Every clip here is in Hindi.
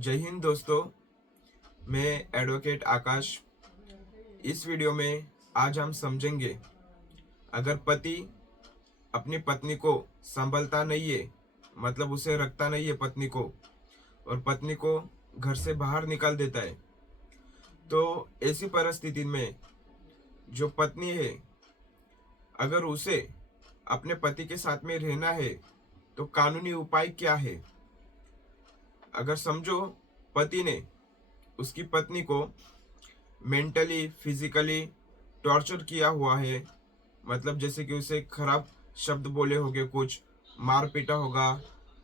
जय हिंद दोस्तों। मैं एडवोकेट आकाश। इस वीडियो में आज हम समझेंगे, अगर पति अपनी पत्नी को संभलता नहीं है, मतलब उसे रखता नहीं है पत्नी को, और पत्नी को घर से बाहर निकाल देता है, तो ऐसी परिस्थिति में जो पत्नी है, अगर उसे अपने पति के साथ में रहना है तो कानूनी उपाय क्या है। अगर समझो पति ने उसकी पत्नी को मेंटली फिजिकली टॉर्चर किया हुआ है, मतलब जैसे कि उसे खराब शब्द बोले होंगे, कुछ मार पीटा होगा,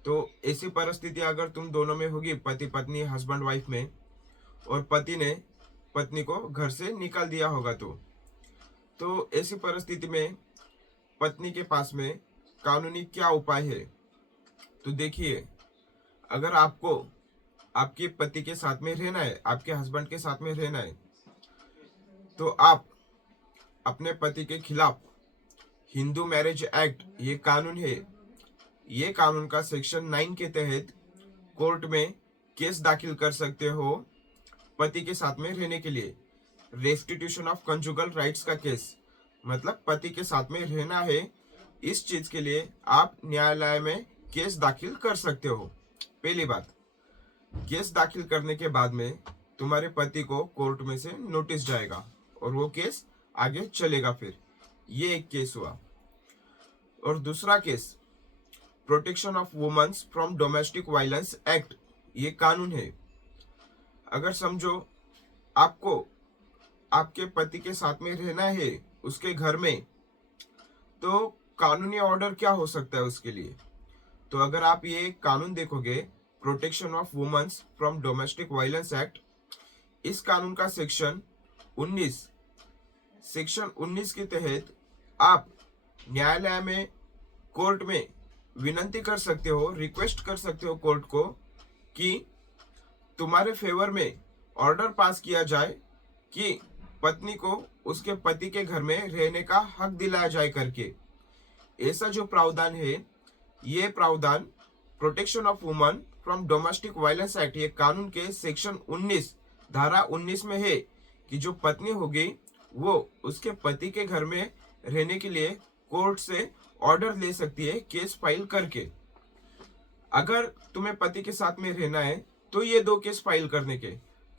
तो ऐसी परिस्थिति अगर तुम दोनों में होगी, पति पत्नी हस्बैंड वाइफ में, और पति ने पत्नी को घर से निकाल दिया होगा, तो ऐसी परिस्थिति में पत्नी के पास में कानूनी क्या उपाय है। तो देखिए, अगर आपको आपके पति के साथ में रहना है, आपके हस्बैंड के साथ में रहना है, तो आप अपने पति के खिलाफ हिंदू मैरिज एक्ट, ये कानून है, ये कानून का सेक्शन 9 के तहत कोर्ट में केस दाखिल कर सकते हो पति के साथ में रहने के लिए। रेस्टिट्यूशन ऑफ कंजुगल राइट्स का केस, मतलब पति के साथ में रहना है, इस चीज के लिए आप न्यायालय में केस दाखिल कर सकते हो। पहली बात, केस दाखिल करने के बाद में तुम्हारे पति को कोर्ट में से नोटिस जाएगा और वो केस आगे चलेगा। फिर ये एक केस हुआ। और दूसरा case, protection of womens from domestic violence act, ये कानून है। अगर समझो आपको आपके पति के साथ में रहना है उसके घर में, तो कानूनी ऑर्डर क्या हो सकता है उसके लिए। तो अगर आप ये कानून देखोगे, protection of womens from domestic violence act, इस कानून का सेक्शन 19 के तहत आप न्यायालय में, कोर्ट में विनती कर सकते हो, रिक्वेस्ट कर सकते हो कोर्ट को कि तुम्हारे फेवर में ऑर्डर पास किया जाए कि पत्नी को उसके पति के घर में रहने का हक दिलाया जाए करके। ऐसा जो प्रावधान है, ये प्रावधान protection of woman from domestic violence act, ये कानून के सेक्शन 19 धारा 19 में है कि जो पत्नी होगी वो उसके पति के घर में रहने के लिए कोर्ट से ऑर्डर ले सकती है केस फाइल करके। अगर तुम्हें पति के साथ में रहना है तो ये दो केस फाइल करने के,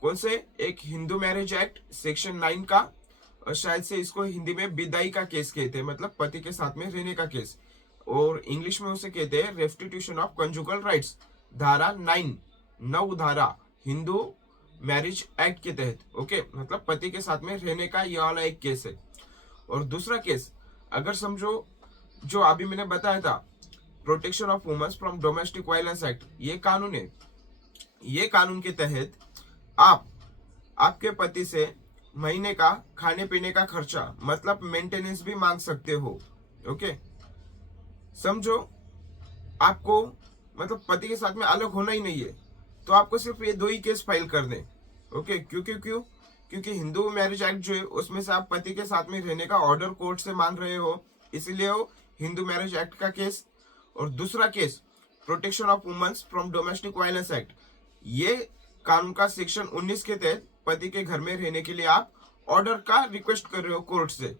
कौन से, एक हिंदू मैरिज एक्ट सेक्शन 9 का, और शायद से इसको हिंदी में विदाई का केस कहते हैं, मतलब पति के साथ में रहने का केस, और इंग्लिश में उसे कहते हैं रेस्टिट्यूशन ऑफ कंजुगल राइट्स, धारा 9 धारा हिंदू मैरिज एक्ट के तहत। ओके, मतलब पति के साथ में रहने का ये वाला एक केस है। और दूसरा केस, अगर समझो जो अभी मैंने बताया था, protection of womens from domestic violence act, ये कानून है। ये कानून के तहत आप आपके पति से महीने का खाने पीने का खर्चा, मतलब मेंटेनेंस भी मांग सकते हो। ओके, समझो आपको मतलब पति के साथ में अलग होना ही नहीं है, तो आपको सिर्फ ये दो ही केस फाइल करने। ओके, क्योंकि हिंदू मैरिज एक्ट जो है उसमें से आप पति के साथ में रहने का ऑर्डर कोर्ट से मांग रहे हो, इसलिए वो हिंदू मैरिज एक्ट का केस। और दूसरा case, protection of womens from domestic violence act, ये कानून का सेक्शन 19 के तहत पति के घर में रहने के लिए आप ऑर्डर का रिक्वेस्ट कर रहे हो कोर्ट से।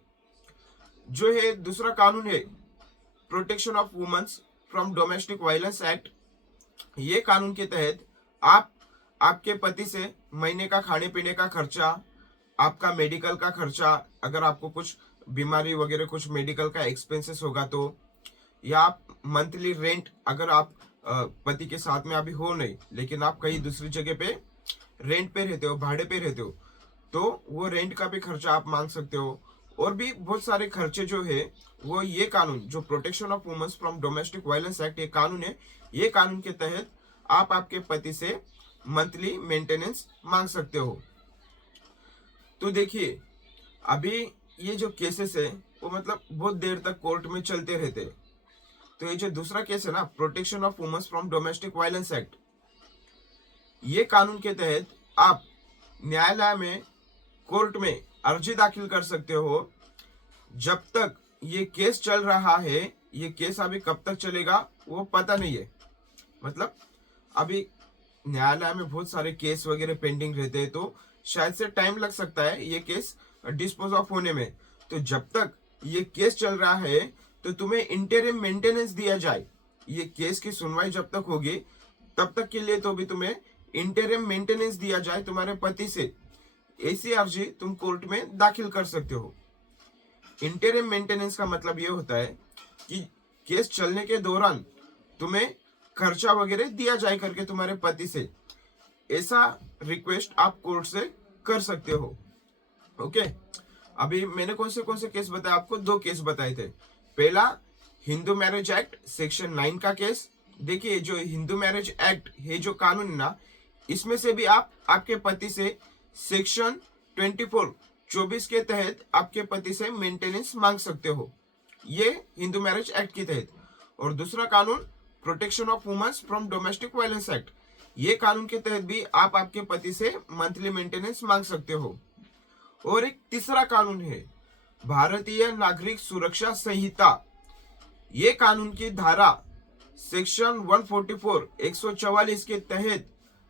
जो है दूसरा कानून है protection of womens from domestic violence act, ये कानून के तहत आप आपके पति से महीने का खाने पीने का खर्चा, आपका मेडिकल का खर्चा, अगर आपको कुछ बीमारी वगैरह कुछ मेडिकल का एक्सपेंसेस होगा तो, या आप मंथली रेंट, अगर आप पति के साथ में अभी हो नहीं लेकिन आप कहीं दूसरी जगह पे रेंट पे रहते हो, भाड़े पे रहते हो, तो वो रेंट का भी खर्चा आप मांग सकते हो। और भी बहुत सारे खर्चे जो है वो ये कानून, जो protection of womens from domestic violence act, ये कानून है, ये कानून के तहत आप आपके पति से मंथली मेंटेनेंस मांग सकते हो। तो देखिए, अभी ये जो केसेस है वो मतलब बहुत देर तक कोर्ट में चलते रहते हैं। तो ये जो दूसरा केस है ना, protection of womens from domestic violence act, ये कानून के तहत आप न्यायालय में, कोर्ट में अर्जी दाखिल कर सकते हो। जब तक ये केस चल रहा है, ये केस अभी कब तक चलेगा वो पता नहीं है, मतलब अभी न्यायालय में बहुत सारे केस वगैरह पेंडिंग रहते हैं, तो शायद से टाइम लग सकता है ये केस डिस्पोज ऑफ होने में। तो जब तक ये केस चल रहा है तो तुम्हें इंटरिम मेंटेनेंस दिया जाए। ये केस की सुनवाई जब तक होगी तब तक के लिए तो भी तुम्हें इंटरिम मेंटेनेंस दिया जाए तुम्हारे पति से, ऐसी अर्जी तुम कोर्ट में दाखिल कर सकते हो। इंटरिम मेंटेनेंस का मतलब ये होता है कि केस चलने के दौरान तुम्हें खर्चा वगैरह दिया जाए करके तुम्हारे पति से, ऐसा रिक्वेस्ट आप कोर्ट से कर सकते हो। ओके, अभी मैंने कौन से केस बताए आपको? 2 केस बताए थे। पहला हिंदू मैरिज एक्ट सेक्शन 9 का केस। देखिए जो हिंदू मैरिज एक्ट है जो कानून ना, इसमें से भी आप आपके पति से सेक्शन 24 के तहत आपके पति से मेंटेनेंस मांग सकते हो, ये हिंदू मैरिज एक्ट के तहत। और दूसरा कानून protection of womens from domestic violence act, ये कानून के तहत भी आप आपके पति से मंथली मेंटेनेंस मांग सकते हो। और एक तीसरा कानून है भारतीय नागरिक सुरक्षा संहिता। ये कानून की धारा सेक्शन 144 144 के तहत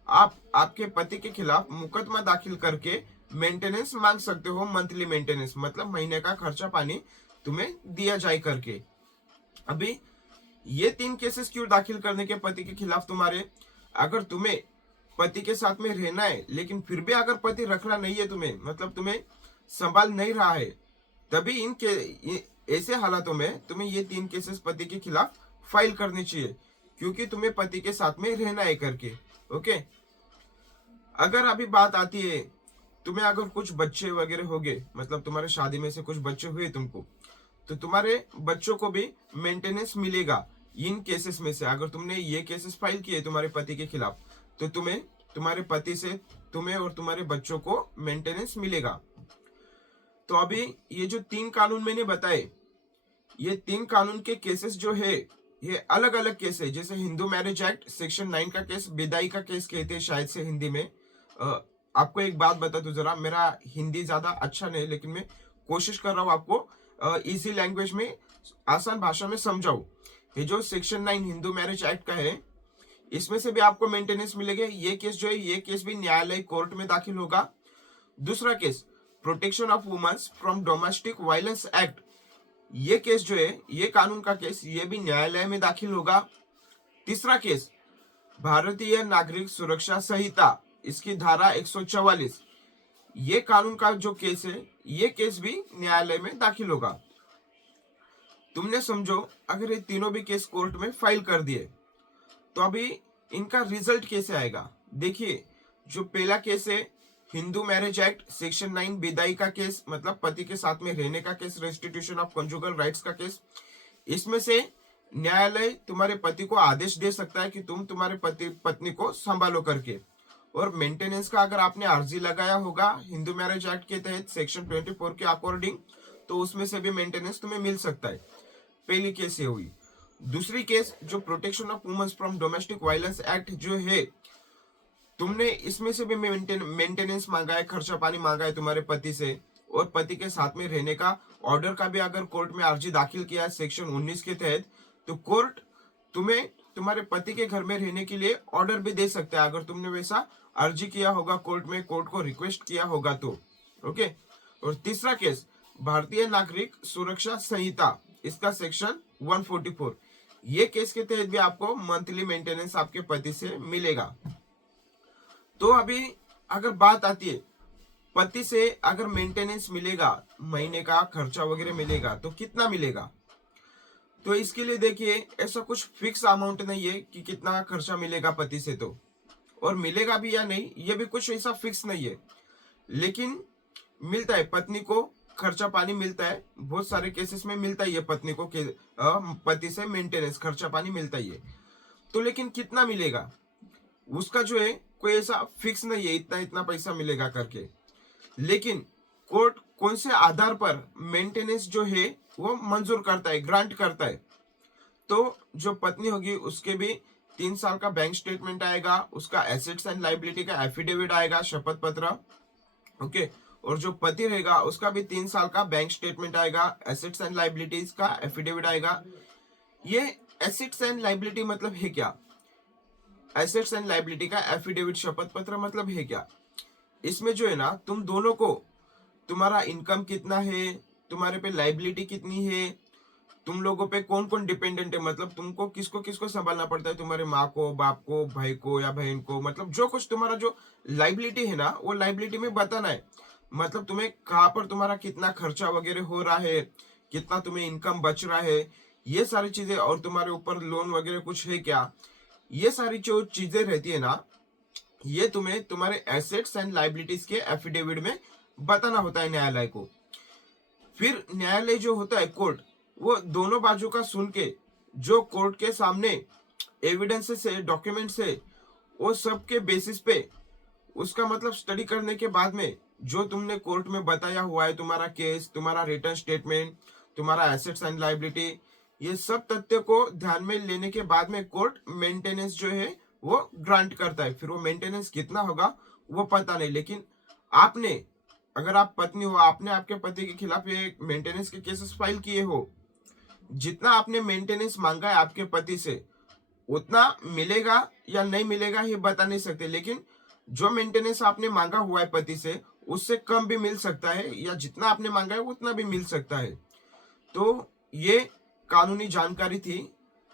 आप आपके पति के खिलाफ मुकदमा दाखिल करके मेंटेनेंस मांग सकते हो। मंथली मेंटेनेंस मतलब महीने का खर्चा पानी तुम्हें दिया जाए करके। अभी ये 3 केसेस क्यों दाखिल करने के पति के खिलाफ तुम्हारे? अगर तुम्हें पति के साथ में रहना है लेकिन फिर भी अगर पति रख रहा नहीं है तुम्हें, मतलब तुम्हें संभाल नहीं रहा है, तभी ऐसे हालातों में तुम्हें ये 3 केसेस पति के खिलाफ फाइल करनी चाहिए, क्योंकि तुम्हें पति के साथ में रहना है करके। ओके, अगर अभी बात आती है तुम्हें अगर कुछ बच्चे वगैरह हो गए, मतलब तुम्हारे शादी में से कुछ बच्चे हुए तुमको, तो तुम्हारे बच्चों को भी मेंटेनेंस मिलेगा इन केसेस में से। अगर तुमने ये केसेस फाइल किए तुम्हारे पति के खिलाफ, तो तुम्हें तुम्हारे पति से तुम्हें और तुम्हारे बच्चों को मेंटेनेंस मिलेगा। तो अभी ये जो 3 कानून मैंने बताए, ये 3 कानून के केसेस जो है ये अलग अलग केस है। जैसे हिंदू मैरिज एक्ट सेक्शन 9 का केस विदाई का केस कहते हैं शायद से हिंदी में। आपको एक बात बता दूं, जरा मेरा हिंदी ज्यादा अच्छा नहीं, लेकिन मैं कोशिश कर रहा हूँ आपको इजी लैंग्वेज में आसान भाषा में समझाऊं। ये जो सेक्शन 9 हिंदू मैरिज एक्ट का है, इसमें से भी आपको मेंटेनेंस मिलेगा। ये केस जो है ये केस भी न्यायालय कोर्ट में दाखिल होगा। दूसरा case protection of womens from domestic violence act, ये केस जो है ये कानून का केस ये भी न्यायालय में दाखिल होगा। तीसरा केस भारतीय नागरिक सुरक्षा संहिता, इसकी धारा 144, ये कानून का जो केस है ये केस भी न्यायालय में दाखिल होगा। तुमने समझो अगर ये तीनों भी केस कोर्ट में फाइल कर दिए तो अभी इनका रिजल्ट कैसे आएगा? देखिए जो पहला केस है हिंदू मैरिज एक्ट सेक्शन 9 विदाई का केस, मतलब पति के साथ में रहने का case, restitution of conjugal rights का केस, इसमें से न्यायालय तुम्हारे पति को आदेश दे सकता है कि तुम तुम्हारे पत्नी को संभालो करके। और मेंटेनेंस का अगर आपने अर्जी लगाया होगा हिंदू मैरिज एक्ट के तहत सेक्शन 24 के अकॉर्डिंग, तो उसमें से भी मेंटेनेंस तुम्हें मिल सकता है। पहली केस ये हुई। दूसरी केस जो protection of womens from domestic violence act जो है, तुमने इसमें से भी मेंटेनेंस मांगा है, खर्चा पानी मांगा है तुम्हारे पति से, और पति के साथ में रहने का ऑर्डर का भी अगर कोर्ट में अर्जी दाखिल किया है सेक्शन 19 के तहत, तो कोर्ट तुम्हें तुम्हारे पति के घर में रहने के लिए ऑर्डर भी दे सकता है अगर तुमने वैसा अर्जी किया होगा कोर्ट में, कोर्ट को रिक्वेस्ट किया होगा तो। ओके, और तीसरा केस भारतीय नागरिक सुरक्षा संहिता, इसका सेक्शन 144, ये केस के तहत भी आपको मंथली मेंटेनेंस आपके पति से मिलेगा। तो अभी अगर बात आती है पति से अगर मेंटेनेंस मिलेगा, महीने का खर्चा वगैरह मिलेगा, तो कितना मिलेगा? तो इसके लिए देखिए ऐसा कुछ फिक्स अमाउंट नहीं है कि कितना खर्चा मिलेगा पति से, तो और मिलेगा भी या नहीं ये भी कुछ ऐसा फिक्स नहीं है, लेकिन मिलता है पत्नी को खर्चा पानी मिलता है। बहुत सारे केसेस में मिलता ही है पत्नी को पति से मेंटेनेंस खर्चा पानी मिलता ही है। तो लेकिन कितना मिलेगा उसका जो है कोई ऐसा फिक्स नहीं है इतना इतना पैसा मिलेगा करके। लेकिन कोर्ट कौन से आधार पर मेंटेनेंस जो है वो मंजूर करता है, ग्रांट करता है। तो जो पत्नी होगी उसके भी 3 साल का बैंक स्टेटमेंट आएगा, उसका एसेट्स एंड लायबिलिटी का एफिडेविट आएगा, शपथ पत्र। ओके, और जो पति रहेगा उसका भी 3 साल का बैंक स्टेटमेंट आएगा, एसेट्स एंड लायबिलिटीज का एफिडेविट आएगा। ये एसेट्स एंड लायबिलिटी मतलब है क्या? एसेट्स एंड लायबिलिटी का एफिडेविट शपथ पत्र मतलब है क्या? इसमें जो है ना, तुम दोनों को तुम्हारा इनकम कितना है, तुम्हारे पे लायबिलिटी कितनी है, तुम लोगों पे कौन कौन डिपेंडेंट है, मतलब तुमको किसको किसको संभालना पड़ता है, तुम्हारे माँ को, बाप को, भाई को या बहन को, मतलब जो कुछ तुम्हारा जो लायबिलिटी है ना, वो लायबिलिटी में बताना है। मतलब तुम्हें कहाँ पर तुम्हारा कितना खर्चा वगैरह हो रहा है, कितना तुम्हें इनकम बच रहा है, ये सारी चीजें, और तुम्हारे ऊपर लोन वगैरह कुछ है क्या, ये सारी जो चीजें रहती है ना, ये तुम्हें तुम्हारे एसेट्स एंड लायबिलिटीज के एफिडेविट में बताना होता है न्यायालय को। फिर न्यायालय जो होता है कोर्ट, वो दोनों बाजू का सुन के जो कोर्ट के सामने एविडेंसेस है, डॉक्यूमेंट्स है, वो सब के बेसिस पे उसका मतलब स्टडी करने के बाद में जो तुमने कोर्ट में बताया हुआ है, तुम्हारा केस, तुम्हारा रिटर्न स्टेटमेंट, तुम्हारा एसेट्स एंड लायबिलिटी, ये सब तथ्य को ध्यान में लेने के बाद में कोर्ट मेंटेनेंस जो है वो ग्रांट करता है। फिर वो मेंटेनेंस कितना होगा वो पता नहीं, लेकिन आपने, अगर आप पत्नी हो, आपने आपके पति के खिलाफ ये मेंटेनेंस के केसेस फाइल किए हो, जितना आपने मेंटेनेंस मांगा है आपके पति से, उतना मिलेगा या नहीं मिलेगा ये बता नहीं सकते, लेकिन जो मेंटेनेंस आपने मांगा हुआ है पति से, उससे कम भी मिल सकता है, या जितना आपने मांगा है उतना भी मिल सकता है। तो ये कानूनी जानकारी थी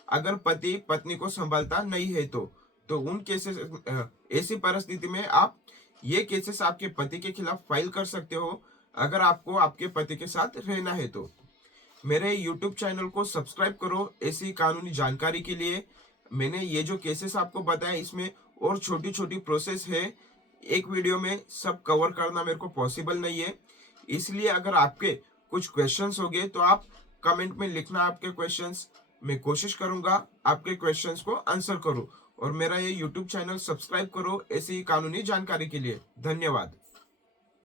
अगर पति पत्नी को संभालता नहीं है तो उन केसेस, ऐसी परिस्थिति में आप ये केसेस आपके पति के खिलाफ फाइल कर सकते हो, अगर आपको आपके पति के साथ रहना है तो। मेरे YouTube चैनल को सब्सक्राइब करो ऐसी कानूनी जानकारी के लिए। मैंने ये जो केसेस आपको बताया, इसमें और छोटी छोटी प्रोसेस है, एक वीडियो में सब कवर करना मेरे को पॉसिबल नहीं है, इसलिए अगर आपके कुछ क्वेश्चंस होंगे तो आप कमेंट में लिखना आपके क्वेश्चंस, मैं कोशिश करूंगा आपके क्वेश्चंस को आंसर करूं। और मेरा ये YouTube चैनल सब्सक्राइब करो ऐसी कानूनी जानकारी के लिए। धन्यवाद।